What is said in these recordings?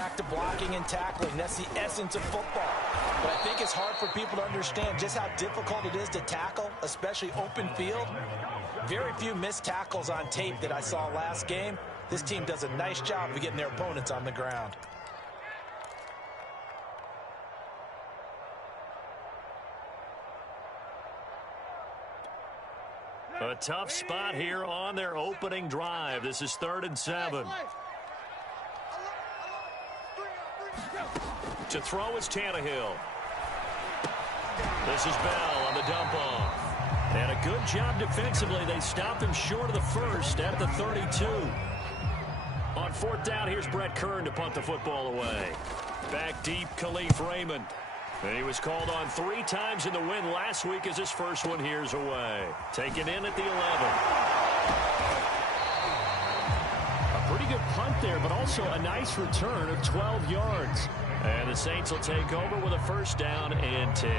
back to blocking and tackling. That's the essence of football. But I think it's hard for people to understand just how difficult it is to tackle, especially open field. Very few missed tackles on tape that I saw last game. This team does a nice job of getting their opponents on the ground. A tough spot here on their opening drive. This is 3rd and 7. To throw is Tannehill. This is Bell on the dump off. And a good job defensively. They stopped him short of the first at the 32. On 4th down, here's Brett Kern to punt the football away. Back deep, Khalif Raymond. And he was called on 3 times in the win last week as his first one here's away. Taken in at the 11. A pretty good punt there, but also a nice return of 12 yards. And the Saints will take over with a 1st down and 10.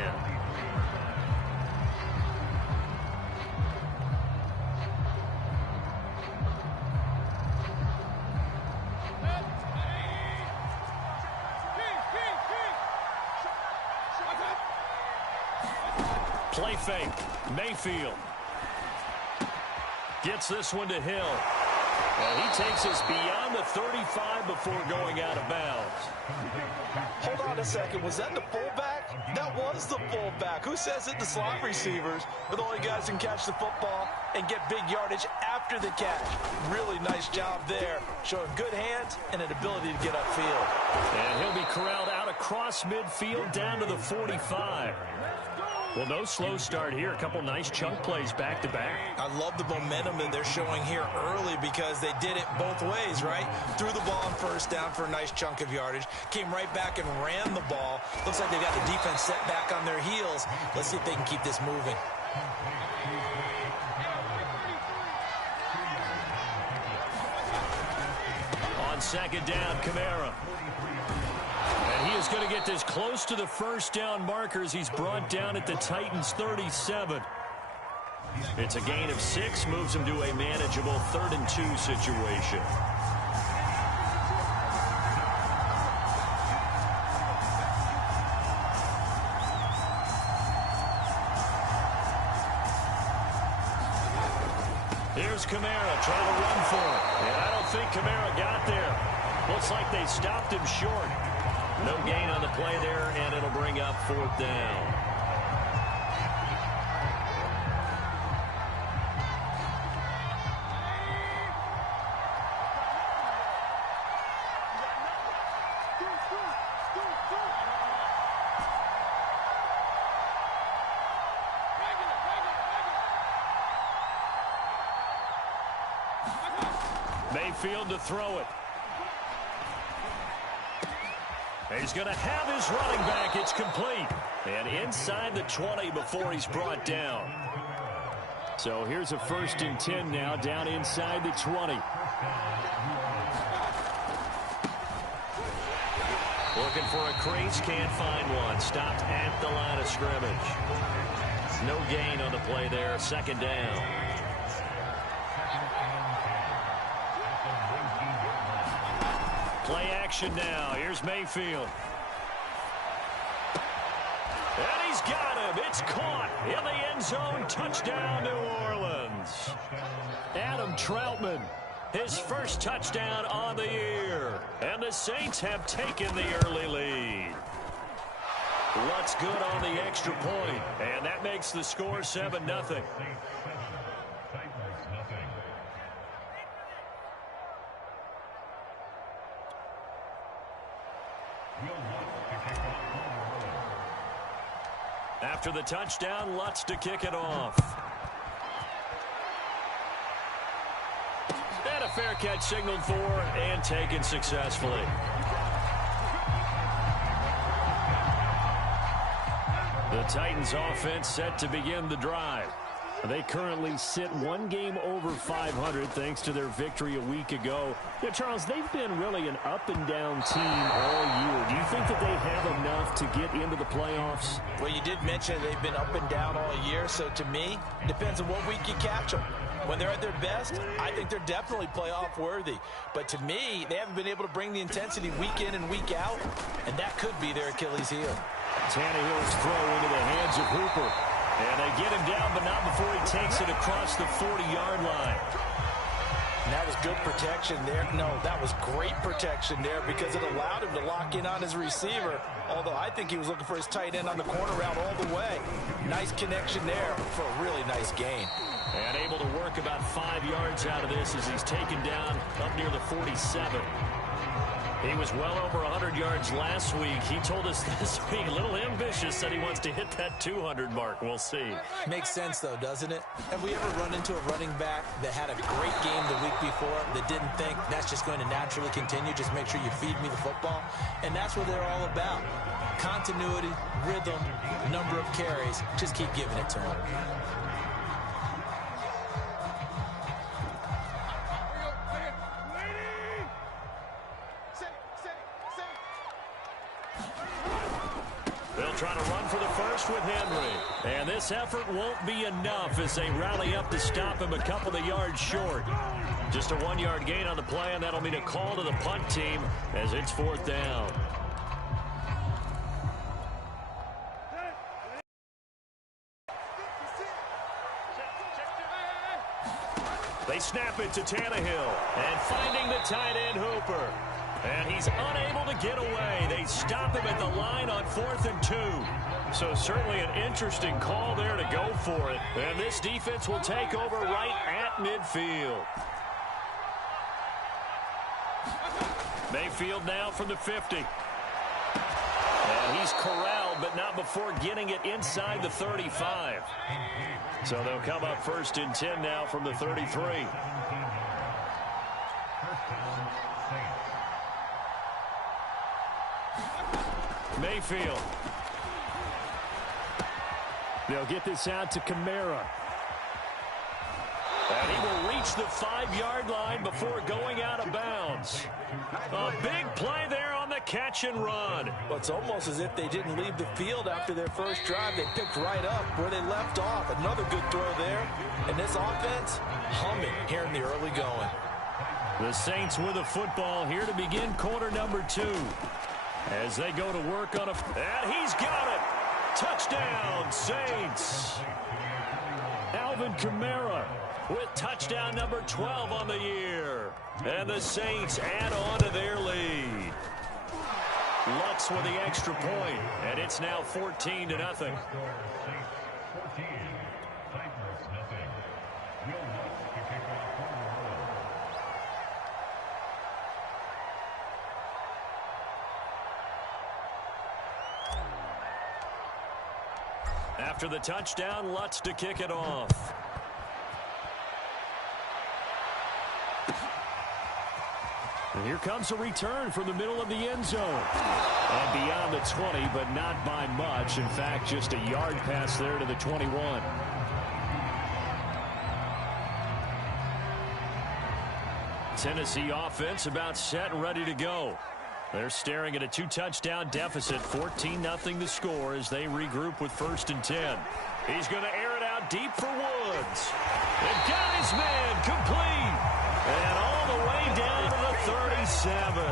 Play fake. Mayfield gets this one to Hill. And he takes us beyond the 35 before going out of bounds. Hold on a second. Was that the fullback? That was the fullback. Who says that the slot receivers are the only guys who can catch the football and get big yardage after the catch? Really nice job there. Showing good hands and an ability to get upfield. And he'll be corralled out across midfield down to the 45. Well, no slow start here. A couple nice chunk plays back-to-back. I love the momentum that they're showing here early because they did it both ways, right? Threw the ball on 1st down for a nice chunk of yardage. Came right back and ran the ball. Looks like they've got the defense set back on their heels. Let's see if they can keep this moving. On 2nd down, Kamara. And he is going to get this close to the 1st down markers. He's brought down at the Titans' 37. It's a gain of 6, moves him to a manageable 3rd and 2 situation. Here's Kamara trying to run for it. And I don't think Kamara got there. Looks like they stopped him short. No gain on the play there, and it'll bring up 4th down. Mayfield to throw it. He's going to have his running back. It's complete. And inside the 20 before he's brought down. So here's a 1st and 10 now, down inside the 20. Looking for a crease, can't find one. Stopped at the line of scrimmage. No gain on the play there, 2nd down. Play action now. Here's Mayfield. And he's got him. It's caught in the end zone. Touchdown, New Orleans. Adam Troutman, his 1st touchdown on the year. And the Saints have taken the early lead. What's good on the extra point? And that makes the score 7-0. After the touchdown, Lutz to kick it off. And a fair catch signaled for and taken successfully. The Titans offense set to begin the drive. They currently sit one game over 500 thanks to their victory a week ago. Yeah, Charles, they've been really an up-and-down team all year. Do you think that they have enough to get into the playoffs? Well, you did mention they've been up and down all year, so to me, it depends on what week you catch them. When they're at their best, I think they're definitely playoff worthy. But to me, they haven't been able to bring the intensity week in and week out, and that could be their Achilles heel. Tannehill's throw into the hands of Hooper. And they get him down, but not before he takes it across the 40-yard line. And that was good protection there. No, that was great protection there because it allowed him to lock in on his receiver. Although I think he was looking for his tight end on the corner route all the way. Nice connection there for a really nice gain. And able to work about 5 yards out of this as he's taken down up near the 47. He was well over 100 yards last week. He told us this week, a little ambitious, said he wants to hit that 200 mark. We'll see. Makes sense, though, doesn't it? Have we ever run into a running back that had a great game the week before that didn't think that's just going to naturally continue? Just make sure you feed me the football. And that's what they're all about. Continuity, rhythm, number of carries. Just keep giving it to them. Trying to run for the first with Henry. And this effort won't be enough as they rally up to stop him a couple of yards short. Just a 1-yard gain on the play, and that'll mean a call to the punt team as it's 4th down. They snap it to Tannehill. And finding the tight end, Hooper. And he's unable to get away. They stop him at the line on 4th and 2. So certainly an interesting call there to go for it. And this defense will take over right at midfield. Mayfield now from the 50. And he's corralled, but not before getting it inside the 35. So they'll come up 1st and 10 now from the 33. Mayfield. They'll get this out to Kamara. And he will reach the 5-yard line before going out of bounds. A big play there on the catch and run. Well, it's almost as if they didn't leave the field after their first drive. They picked right up where they left off. Another good throw there. And this offense, humming here in the early going. The Saints with a football here to begin quarter number 2. As they go to work on and he's got it. Touchdown, Saints. Alvin Kamara with touchdown number 12 on the year. And the Saints add on to their lead. Lutz with the extra point, and it's now 14-0. After the touchdown, Lutz to kick it off. And here comes a return from the middle of the end zone. And beyond the 20, but not by much. In fact, just a yard pass there to the 21. Tennessee offense about set and ready to go. They're staring at a 2-touchdown deficit, 14-0 the score as they regroup with 1st and 10. He's going to air it out deep for Woods. And got his man complete. And all the way down to the 37.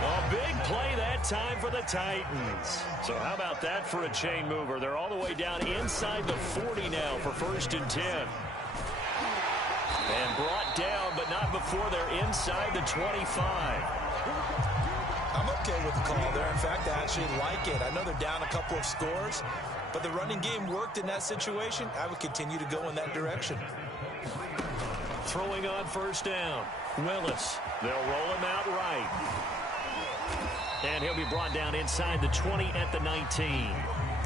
A big play that time for the Titans. So how about that for a chain mover? They're all the way down inside the 40 now for 1st and 10. And brought down, but not before they're inside the 25. I'm okay with the call there. In fact, I actually like it. I know they're down a couple of scores, but the running game worked in that situation. I would continue to go in that direction. Throwing on 1st down. Willis. They'll roll him out right. And he'll be brought down inside the 20 at the 19.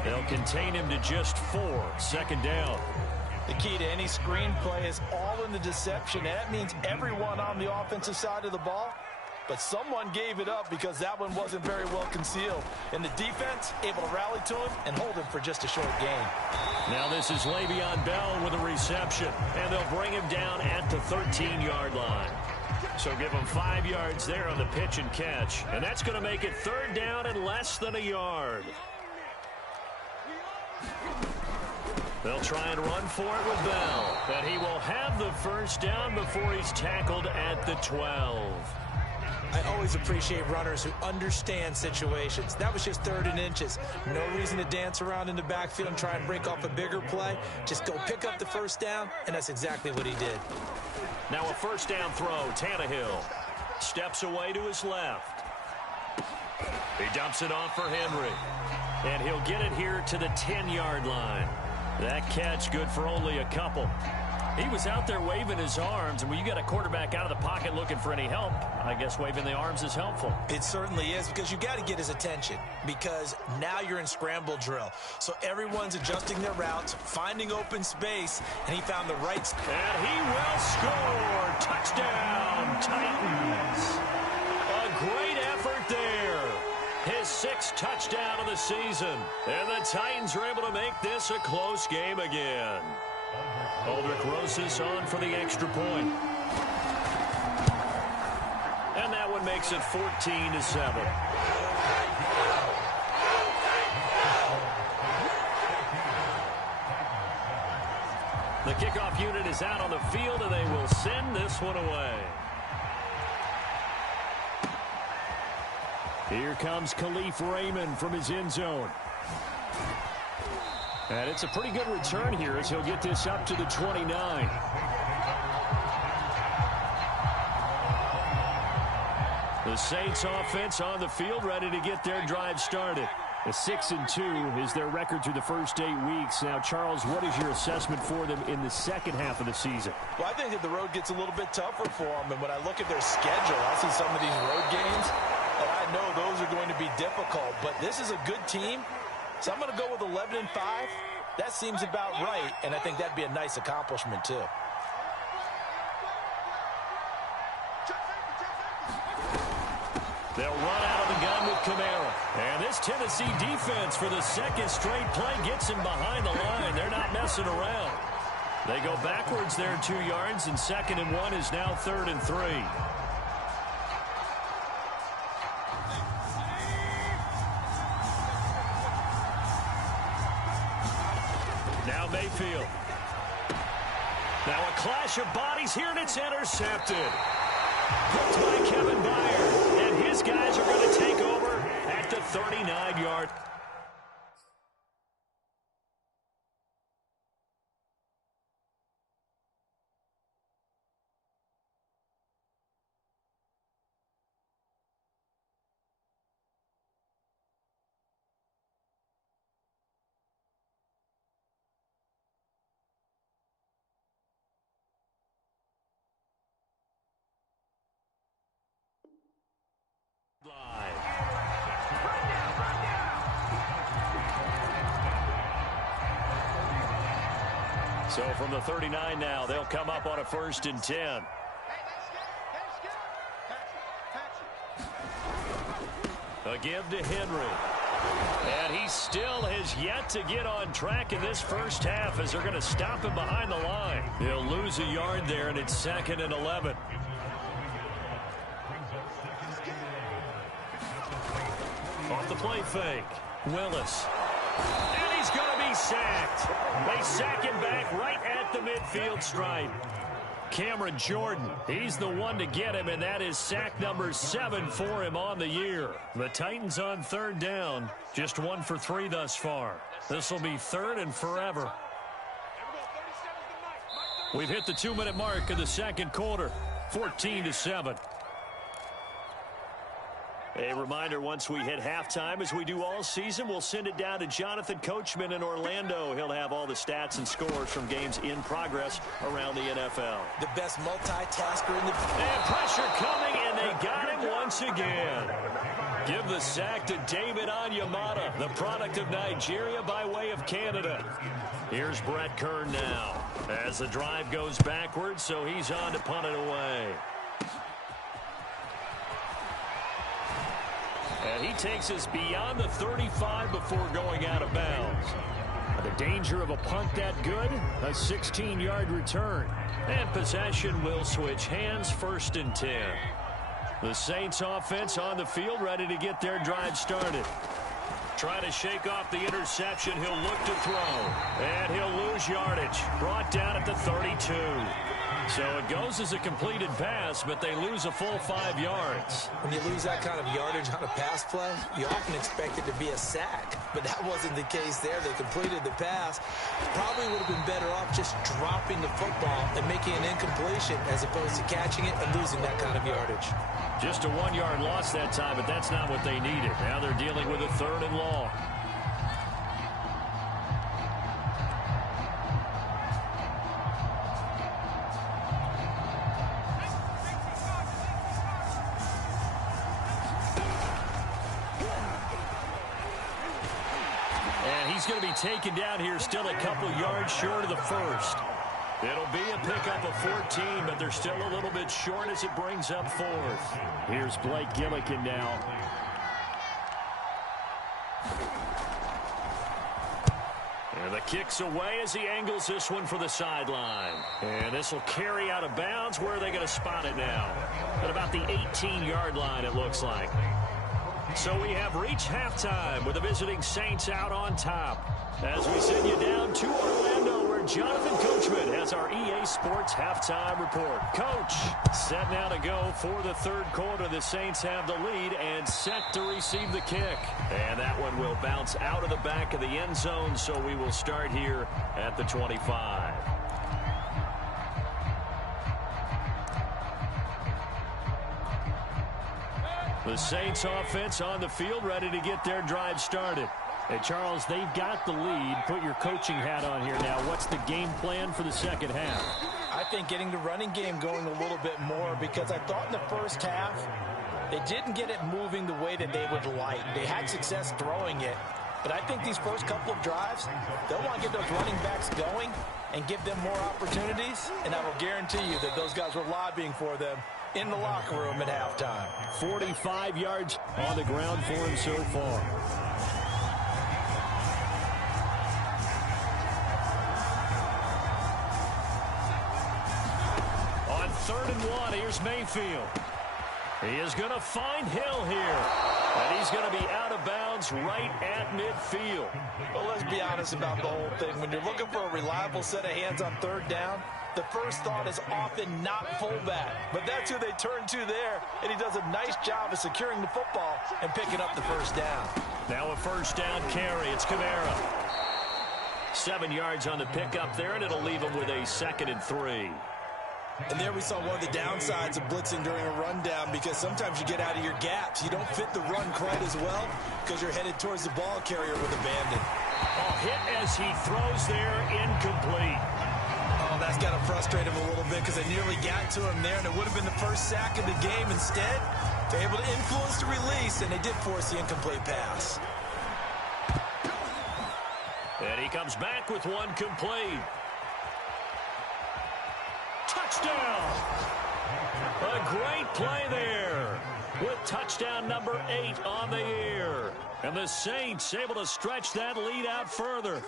They'll contain him to just 4. 2nd down. The key to any screen play is all in the deception. And that means everyone on the offensive side of the ball but someone gave it up because that one wasn't very well concealed. And the defense able to rally to him and hold him for just a short gain. Now this is Le'Veon Bell with a reception, and they'll bring him down at the 13-yard line. So give him 5 yards there on the pitch and catch, and that's going to make it third down and less than a yard. They'll try and run for it with Bell, and he will have the first down before he's tackled at the 12. I always appreciate runners who understand situations. That was just 3rd and inches. No reason to dance around in the backfield and try and break off a bigger play. Just go pick up the first down, and that's exactly what he did. Now a first down throw, Tannehill. Steps away to his left. He dumps it off for Henry. And he'll get it here to the 10-yard line. That catch good for only a couple. He was out there waving his arms, and when you got a quarterback out of the pocket looking for any help, I guess waving the arms is helpful. It certainly is, because you got to get his attention, because now you're in scramble drill. So everyone's adjusting their routes, finding open space, and he found the right spot. And he will score. Touchdown, Titans. A great effort there. His 6th touchdown of the season. And the Titans are able to make this a close game again. Aldrich Rosas on for the extra point. And that one makes it 14-7. The kickoff unit is out on the field, and they will send this one away. Here comes Khalif Raymond from his end zone. And it's a pretty good return here as he'll get this up to the 29. The Saints offense on the field ready to get their drive started. A 6-2 is their record through the first 8 weeks. Now, Charles, what is your assessment for them in the second half of the season? Well, I think that the road gets a little bit tougher for them. And when I look at their schedule, I see some of these road games, and I know those are going to be difficult. But this is a good team. So I'm going to go with 11-5. That seems about right, and I think that'd be a nice accomplishment, too. They'll run out of the gun with Kamara. And this Tennessee defense for the second straight play gets him behind the line. They're not messing around. They go backwards there 2 yards, and 2nd and 1 is now 3rd and 3. Now Mayfield. Now a clash of bodies here, and it's intercepted. Hooked by Kevin Byard. And his guys are going to take over at the 39-yard. So from the 39 now, they'll come up on a 1st and 10. A give to Henry. And he still has yet to get on track in this first half as they're going to stop him behind the line. He'll lose a yard there, and it's 2nd and 11. Off the play fake. Willis. And he's going to be sacked. They sack him back right at the midfield stripe. Cameron Jordan, he's the one to get him, and that is sack number 7 for him on the year. The Titans on 3rd down, just 1 for 3 thus far. This will be 3rd and forever. We've hit the 2-minute mark of the second quarter, 14-7. A reminder, once we hit halftime, as we do all season, we'll send it down to Jonathan Coachman in Orlando. He'll have all the stats and scores from games in progress around the NFL. The best multitasker in the... And pressure coming, and they got him once again. Give the sack to David Onyemata, the product of Nigeria by way of Canada. Here's Brett Kern now, as the drive goes backwards, so he's on to punt it away. And he takes us beyond the 35 before going out of bounds. The danger of a punt that good? A 16-yard return. And possession will switch hands, 1st and 10. The Saints offense on the field, ready to get their drive started. Trying to shake off the interception. He'll look to throw. And he'll lose yardage. Brought down at the 32. So it goes as a completed pass, but they lose a full 5 yards. When you lose that kind of yardage on a pass play, you often expect it to be a sack. But that wasn't the case there. They completed the pass. Probably would have been better off just dropping the football and making an incompletion as opposed to catching it and losing that kind of yardage. Just a 1-yard loss that time, but that's not what they needed. Now they're dealing with a 3rd and long. He's going to be taken down here, still a couple yards short of the 1st. It'll be a pickup of 14, but they're still a little bit short as it brings up 4th. Here's Blake Gillikin now. And the kick's away as he angles this one for the sideline. And this will carry out of bounds. Where are they going to spot it now? At about the 18-yard line, it looks like. So we have reached halftime with the visiting Saints out on top. As we send you down to Orlando, where Jonathan Coachman has our EA Sports halftime report. Coach, set now to go for the 3rd quarter. The Saints have the lead and set to receive the kick. And that one will bounce out of the back of the end zone, so we will start here at the 25. The Saints offense on the field, ready to get their drive started. Hey, Charles, they've got the lead. Put your coaching hat on here now. What's the game plan for the second half? I think getting the running game going a little bit more, because I thought in the first half they didn't get it moving the way that they would like. They had success throwing it, but I think these first couple of drives, they'll want to get those running backs going and give them more opportunities, and I will guarantee you that those guys were lobbying for them in the locker room at halftime. 45 yards on the ground for him so far. On 3rd and 1, here's Mayfield. He is going to find Hill here. And he's going to be out of bounds right at midfield. Well, let's be honest about the whole thing. When you're looking for a reliable set of hands on 3rd down, the first thought is often not fullback. But that's who they turn to there, and he does a nice job of securing the football and picking up the 1st down. Now a 1st down carry. It's Kamara. 7 yards on the pickup there, and it'll leave him with a 2nd and 3. And there we saw one of the downsides of blitzing during a rundown, because sometimes you get out of your gaps. You don't fit the run quite as well because you're headed towards the ball carrier with abandon. Oh, hit as he throws there, incomplete. Oh, that's got to frustrate him a little bit, because they nearly got to him there, and it would have been the first sack of the game. Instead, they're able to influence the release, and they did force the incomplete pass. And he comes back with one complete. Touchdown! A great play there with touchdown number 8 on the year. And the Saints able to stretch that lead out further.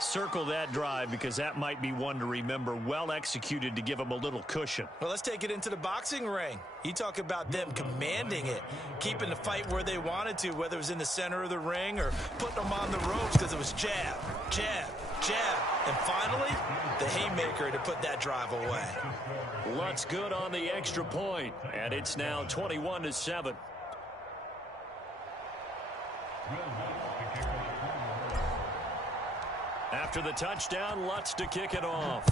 Circle that drive, because that might be one to remember. Well executed to give them a little cushion. Well, let's take it into the boxing ring. You talk about them commanding it, keeping the fight where they wanted to, whether it was in the center of the ring or putting them on the ropes, because it was jab, jab, jab. And finally, the haymaker to put that drive away. Lutz good on the extra point, and it's now 21-7. After the touchdown, Lutz to kick it off.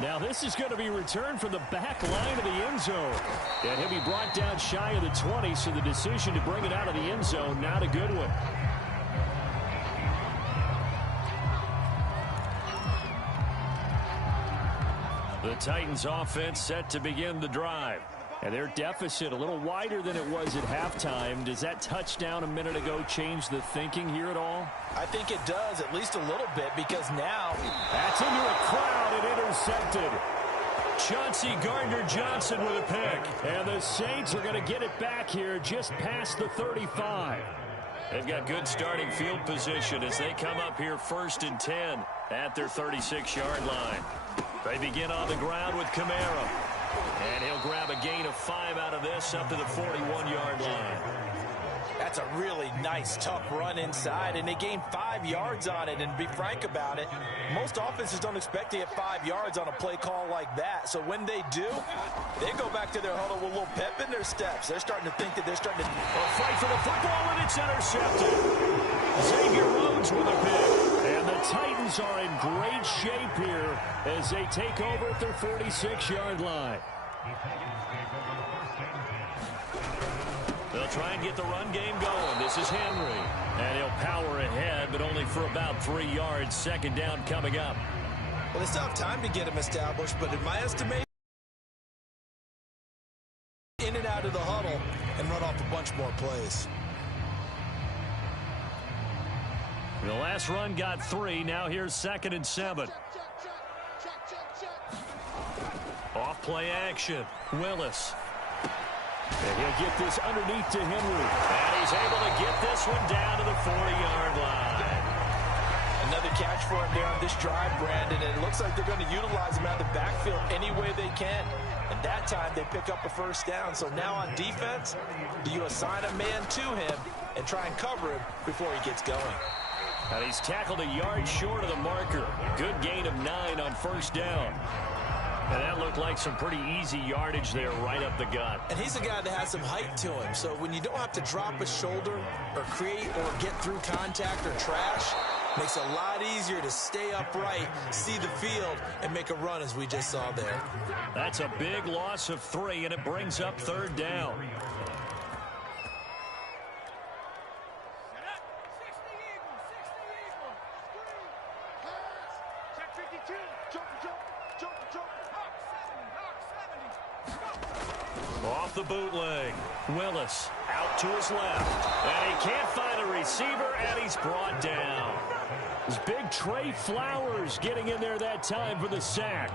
Now this is going to be returned from the back line of the end zone. And he'll be brought down shy of the 20, so the decision to bring it out of the end zone, not a good one. The Titans offense set to begin the drive. And their deficit a little wider than it was at halftime. Does that touchdown a minute ago change the thinking here at all? I think it does, at least a little bit, because now... That's into a crowd and intercepted. Chauncey Gardner-Johnson with a pick. And the Saints are going to get it back here just past the 35. They've got good starting field position as they come up here 1st and 10 at their 36-yard line. They begin on the ground with Kamara. And he'll grab a gain of 5 out of this up to the 41-yard line. That's a really nice, tough run inside, and they gained 5 yards on it. And to be frank about it, most offenses don't expect to get 5 yards on a play call like that. So when they do, they go back to their huddle with a little pep in their steps. They're starting to think that they're starting to fight for the football, and it's intercepted. Xavier Rhodes with a pick. And the Titans are in great shape here as they take over at their 46-yard line. They'll try and get the run game going. This is Henry. And he'll power ahead, but only for about 3 yards. 2nd down coming up. Well, they still have time to get him established, but in my estimation, in and out of the huddle and run off a bunch more plays. The last run got 3. Now here's 2nd and 7. Off play action. Willis. And he'll get this underneath to Henry. And he's able to get this one down to the 40-yard line. Another catch for him there on this drive, Brandon, and it looks like they're going to utilize him out of the backfield any way they can. And that time they pick up a 1st down. So now on defense, do you assign a man to him and try and cover him before he gets going? And he's tackled a yard short of the marker. Good gain of 9 on 1st down. And that looked like some pretty easy yardage there right up the gut. And he's a guy that has some height to him. So when you don't have to drop a shoulder or create or get through contact or trash, makes it a lot easier to stay upright, see the field, and make a run as we just saw there. That's a big loss of 3, and it brings up 3rd down. Off the bootleg. Willis out to his left. And he can't find a receiver, and he's brought down. It's big Trey Flowers getting in there that time for the sack.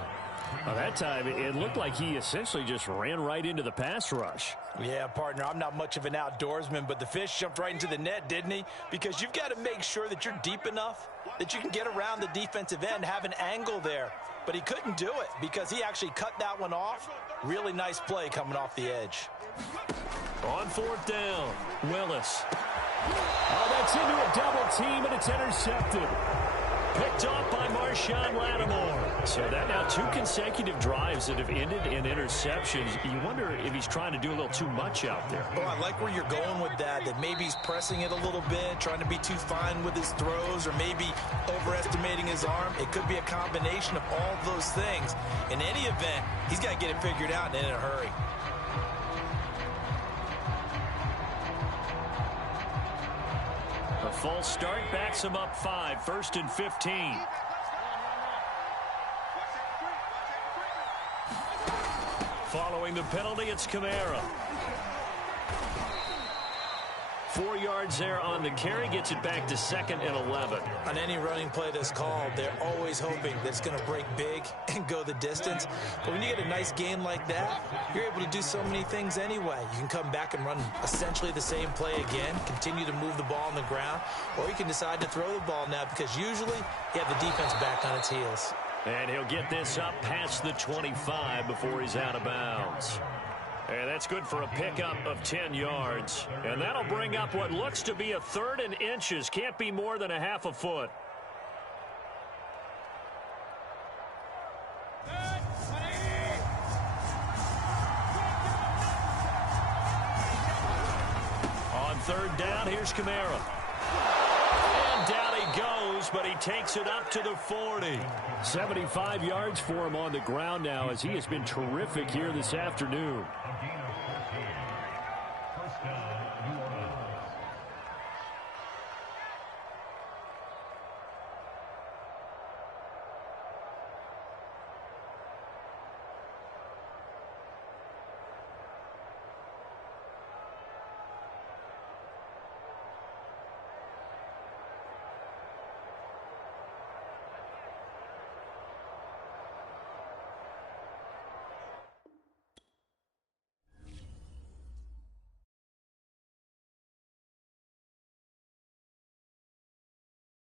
Well, that time, it looked like he essentially just ran right into the pass rush. Yeah, partner, I'm not much of an outdoorsman, but the fish jumped right into the net, didn't he? Because you've got to make sure that you're deep enough that you can get around the defensive end, have an angle there. But he couldn't do it because he actually cut that one off. Really nice play coming off the edge. On 4th down, Willis. Oh, that's into a double team, and it's intercepted. Picked off by Marshawn Lattimore. So that now 2 consecutive drives that have ended in interceptions. You wonder if he's trying to do a little too much out there. Oh, I like where you're going with that maybe he's pressing it a little bit, trying to be too fine with his throws, or maybe overestimating his arm. It could be a combination of all those things. In any event, he's got to get it figured out and in a hurry. A false start backs him up 5, 1st and 15. Following the penalty, it's Kamara. 4 yards there on the carry, gets it back to 2nd and 11. On any running play that's called, they're always hoping that it's going to break big and go the distance. But when you get a nice gain like that, you're able to do so many things anyway. You can come back and run essentially the same play again, continue to move the ball on the ground, or you can decide to throw the ball now because usually you have the defense back on its heels. And he'll get this up past the 25 before he's out of bounds. And that's good for a pickup of 10 yards. And that'll bring up what looks to be a 3rd and inches. Can't be more than a half a foot. On 3rd down, here's Kamara. And down he goes, but he takes it up to the 40. 75 yards for him on the ground now as he has been terrific here this afternoon.